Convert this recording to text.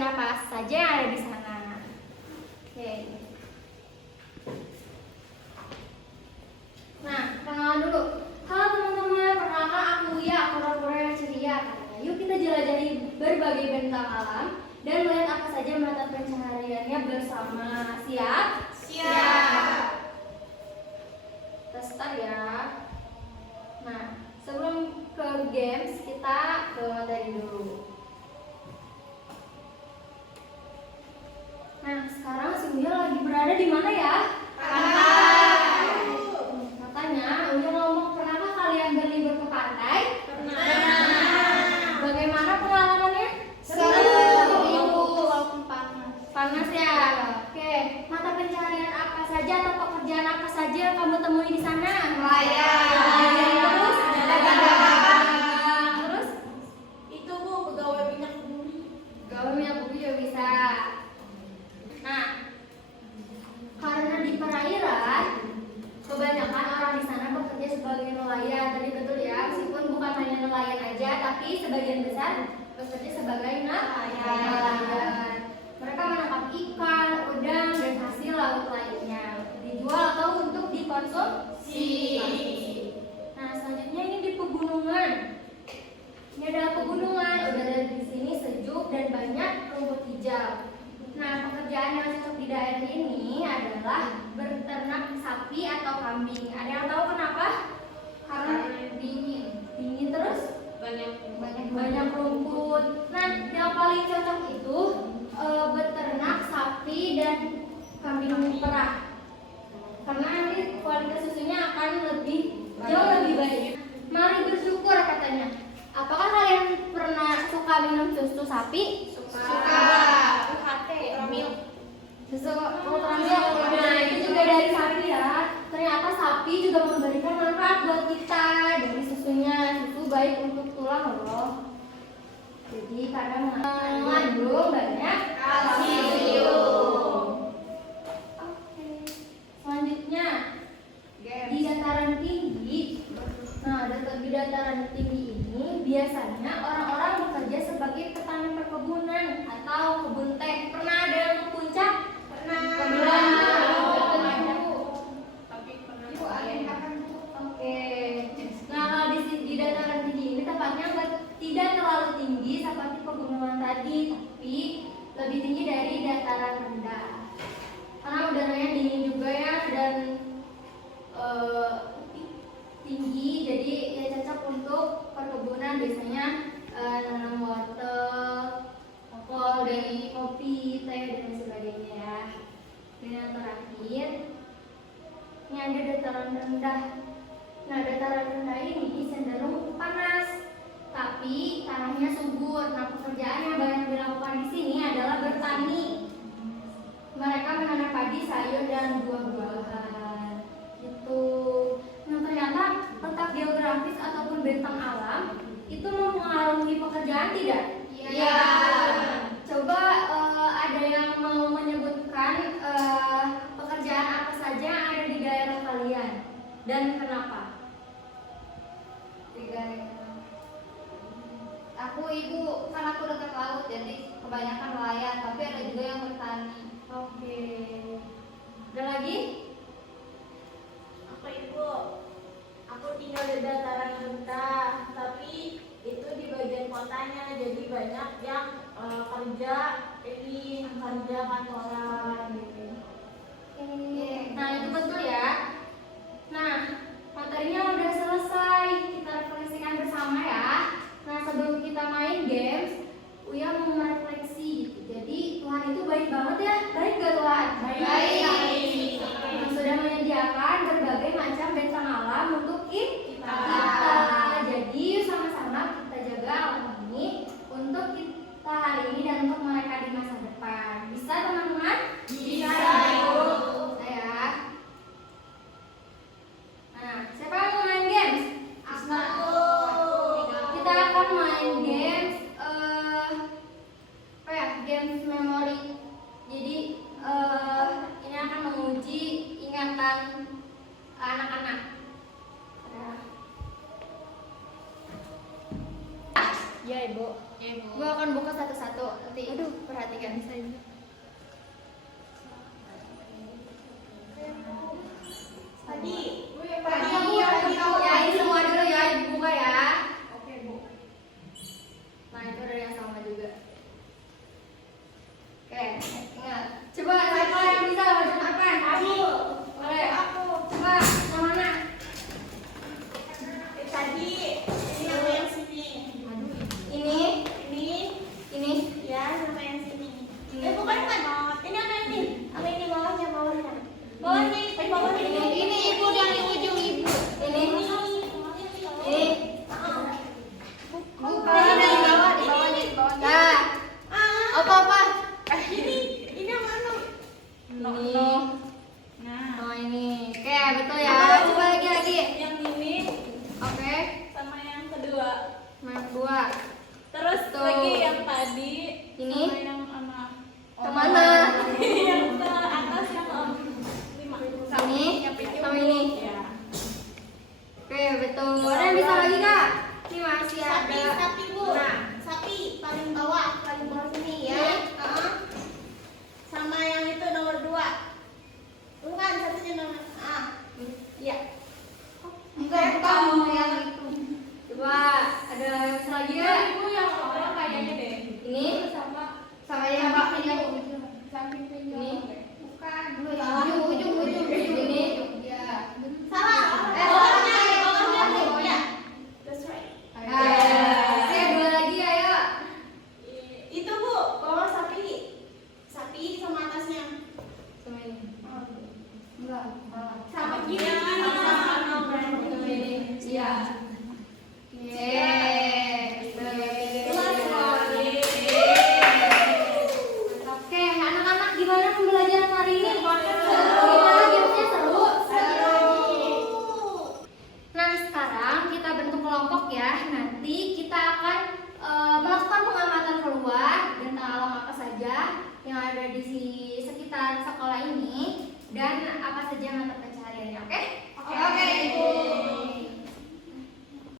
dan apa saja yang ada di sana. Oke. Nah, kenalan dulu. Halo teman-teman, perkenalkan aku Uya, aku pura-pura yang ceria. Yuk kita jelajahi berbagai bentang alam dan melihat apa saja mata pencahariannya bersama. Siap? Siap. Kita start ya. Nah, sebelum ke games kita ke materi dulu. Nah, sekarang si Uya lagi berada di mana ya? Makanya Uya ngomong, pernahkah kalian berlibur ke pantai? Bagaimana pengalamannya? Walaupun panas. Panas ya. Oke, mata pencaharian apa saja atau pekerjaan apa saja yang kamu temui di sana? Terus? Terus? Itu Bu, pegawai minyak bumi. Gawe minyak bumi juga bisa. Nah, karena di perairan kebanyakan orang di sana bekerja sebagai nelayan. Tadi betul ya, meskipun bukan hanya nelayan aja, tapi sebagian besar bekerja sebagai nelayan. Mereka menangkap ikan, udang, dan hasil laut lainnya dijual atau untuk dikonsumsi. Nah, selanjutnya ini di pegunungan. Ini adalah pegunungan, udara di sini sejuk dan banyak rumput hijau. Nah, pekerjaan yang cocok di daerah ini adalah berternak sapi atau kambing. Ada yang tahu kenapa? Karena dingin. Dingin terus banyak rumput. Nah, yang paling cocok itu beternak sapi dan kambing perah. Karena nanti kualitas susunya akan jauh lebih baik. Mari bersyukur katanya. Apakah kalian pernah suka minum susu sapi? UHT, milk. Susu ultramilk. Nah, itu juga dari sapi ya. Ternyata sapi juga memberikan manfaat buat kita. Dari susunya, susu baik untuk tulang loh. Jadi karena mengandung banyak kalsium. Oke. Selanjutnya di dataran tinggi. Nah, di dataran tinggi ini biasanya orang-orang bekerja sebagai petani perkebunan atau kebun teh. Pernah ada yang ke puncak? Pernah. Tapi pernah Oke. Nah, kalau di dataran tinggi ini tepatnya tidak terlalu tinggi seperti pegunungan tadi, tapi lebih tinggi dari dataran rendah. Karena udaranya dingin juga ya dan tinggi, jadi ya cocok untuk perkebunan, biasanya nanam wortel, kol, dari kopi, teh dan sebagainya ya. Dan yang terakhir, ini ada dataran rendah. Nah, dataran rendah ini cenderung panas, tapi tanahnya subur. Nah, pekerjaan yang banyak dilakukan di sini adalah bertani. Mereka menanam padi, sayur dan buah-buahan. Gitu. Nah, ternyata letak geografis ataupun bentang alam itu mempengaruhi pekerjaan tidak? Iya. Coba ada yang mau menyebutkan pekerjaan apa saja yang ada di daerah kalian dan kenapa? Aku ibu, kan aku dekat laut, jadi kebanyakan nelayan, tapi ada juga yang bertani. Oke. Ada lagi? Apa ibu? Aku tinggal di dataran rendah, tapi itu di bagian kotanya, jadi banyak yang kerja kantoran gitu. Nah, itu betul ya. Nah, materinya udah selesai. Kita refleksikan bersama ya. Nah, sebelum kita main games, Uya mau merefleksi gitu. Jadi Tuhan itu baik banget ya. Baik gak Tuhan? Baik. Yang sudah menyediakan berbagai macam bentang alam untuk kita. Iya, Ibu. Gue akan buka satu-satu. Nanti perhatikan. Tadi. Ya, ini semua dulu ya, dibuka ya. Oke, Bu. Nah, itu dari yang sama juga. Oke, ingat. Coba siapa yang bisa menjawabkan? Aku. Boleh. Coba, yang mana? Tadi. Ini sama yang sini. Ini, Ini. ini. Ya, sama yang sini. Ini. Bukan. Ini sama ini. Sama ini bawahnya. Bawahnya. Bawahnya. Ini ibu yang di ujung ibu. Ini. Ini. Bukan di bawah, di bawah. Nah, apa? Ini yang mana? Ini. Nah, Oh, ini. Oke, betul ya. Coba lagi. yang ini Oke. sama yang kedua. Yang kedua. Terus Tuh. lagi yang tadi Ini. sama yang sama Yang mana? yang ke atas yang om 5. Ini. Sama ini. Ya. Oke, betul. Ada yang bisa lagi kak? Ini masih ada. Sapi Bu. Nah. Sapi paling bawah sini ya. Ini. Sama yang itu nomor 2. Bukan satunya nomor Iya. bukan yang itu. Coba ada yang bisa lagi nggak? Ibu yang awal kayaknya deh. Ini. Sama Sama yang bawah ini. samping pinjol. Ini. Bukan. Ujung. Ini. Ya. Salah. Bawahnya. That's right. Oke, dua lagi ayo. Itu Bu, bawah sapi. Sapi sama atasnya. Sama ini. Enggak, Sama gini. Sama ini. Iya. Oke, anak-anak gimana pembelajaran hari ini? Gimana gamesnya seru? Nah, sekarang kita bentuk kelompok ya. Nanti kita akan melakukan pengamatan keluar tentang alam apa saja yang ada di sekitar sekolah ini dan apa saja yang terjadi